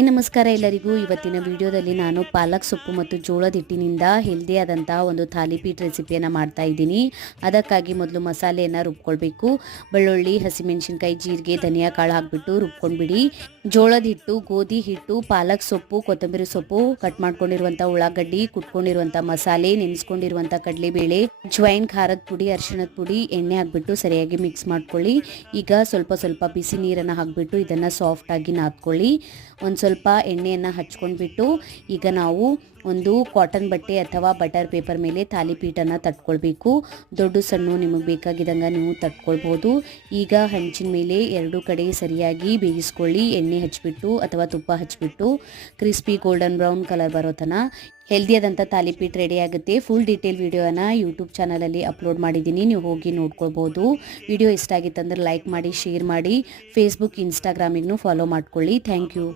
ನಮಸ್ಕಾರ ಎಲ್ಲರಿಗೂ. ಇವತ್ತಿನ ವಿಡಿಯೋದಲ್ಲಿ ನಾನು ಪಾಲಕ್ ಸೊಪ್ಪು ಮತ್ತು ಜೋಳದ ಹಿಟ್ಟಿನಿಂದ ಹೆಲ್ದಿ ಆದಂತಹ ಒಂದು ಥಾಲಿಪೀಠ ರೆಸಿಪಿಯನ್ನು ಮಾಡ್ತಾ ಇದ್ದೀನಿ. ಅದಕ್ಕಾಗಿ ಮೊದಲು ಮಸಾಲೆಯನ್ನು ರುಬ್ಕೊಳ್ಬೇಕು. ಬೆಳ್ಳುಳ್ಳಿ, ಹಸಿಮೆಣಸಿನಕಾಯಿ, ಜೀರಿಗೆ, ಧನಿಯಾ ಕಾಳು ಹಾಕಿಬಿಟ್ಟು ರುಬ್ಕೊಂಡ್ಬಿಡಿ. ಜೋಳದ ಹಿಟ್ಟು, ಗೋಧಿ ಹಿಟ್ಟು, ಪಾಲಕ್ ಸೊಪ್ಪು, ಕೊತ್ತಂಬರಿ ಸೊಪ್ಪು, ಕಟ್ ಮಾಡ್ಕೊಂಡಿರುವಂಥ ಉಳ್ಳಾಗಡ್ಡಿ, ಕುಟ್ಕೊಂಡಿರುವಂಥ ಮಸಾಲೆ, ನೆನೆಸ್ಕೊಂಡಿರುವಂಥ ಕಡಲೆಬೇಳೆ, ಜ್ವೈನ್, ಖಾರದ ಪುಡಿ, ಅರಿಶಿಣದ ಪುಡಿ, ಎಣ್ಣೆ ಹಾಕಿಬಿಟ್ಟು ಸರಿಯಾಗಿ ಮಿಕ್ಸ್ ಮಾಡ್ಕೊಳ್ಳಿ. ಈಗ ಸ್ವಲ್ಪ ಸ್ವಲ್ಪ ಬಿಸಿ ನೀರನ್ನು ಹಾಕಿಬಿಟ್ಟು ಇದನ್ನು ಸಾಫ್ಟಾಗಿ ನಾದ್ಕೊಳ್ಳಿ. ಒಂದು ಸ್ವಲ್ಪ ಎಣ್ಣೆಯನ್ನು ಹಚ್ಕೊಂಡ್ಬಿಟ್ಟು ಈಗ ನಾವು ಒಂದು ಕಾಟನ್ ಬಟ್ಟೆ ಅಥವಾ ಬಟರ್ ಪೇಪರ್ ಮೇಲೆ ಥಾಲಿಪೀಠನ ತಟ್ಕೊಳ್ಬೇಕು. ದೊಡ್ಡ ಸಣ್ಣ ನಿಮಗೆ ಬೇಕಾಗಿದ್ದಂಗೆ ನೀವು ತಟ್ಕೊಳ್ಬೋದು. ಈಗ ಹಂಚಿನ ಮೇಲೆ ಎರಡು ಕಡೆ ಸರಿಯಾಗಿ ಬೇಯಿಸ್ಕೊಳ್ಳಿ. ಎಣ್ಣೆ ಹಚ್ಬಿಟ್ಟು ಅಥವಾ ತುಪ್ಪ ಹಚ್ಬಿಟ್ಟು ಕ್ರಿಸ್ಪಿ ಗೋಲ್ಡನ್ ಬ್ರೌನ್ ಕಲರ್ ಬರೋ ತನಕ ಹೆಲ್ದಿಯಾದಂಥ ಥಾಲಿಪೀಠ ರೆಡಿ ಆಗುತ್ತೆ. ಫುಲ್ ಡೀಟೇಲ್ ವಿಡಿಯೋನ ಯೂಟ್ಯೂಬ್ ಚಾನಲಲ್ಲಿ ಅಪ್ಲೋಡ್ ಮಾಡಿದ್ದೀನಿ, ನೀವು ಹೋಗಿ ನೋಡ್ಕೊಳ್ಬೋದು. ವಿಡಿಯೋ ಇಷ್ಟ ಆಗಿತ್ತಂದ್ರೆ ಲೈಕ್ ಮಾಡಿ, ಶೇರ್ ಮಾಡಿ, ಫೇಸ್ಬುಕ್, ಇನ್ಸ್ಟಾಗ್ರಾಮಿಗೂ ಫಾಲೋ ಮಾಡ್ಕೊಳ್ಳಿ. Thank you.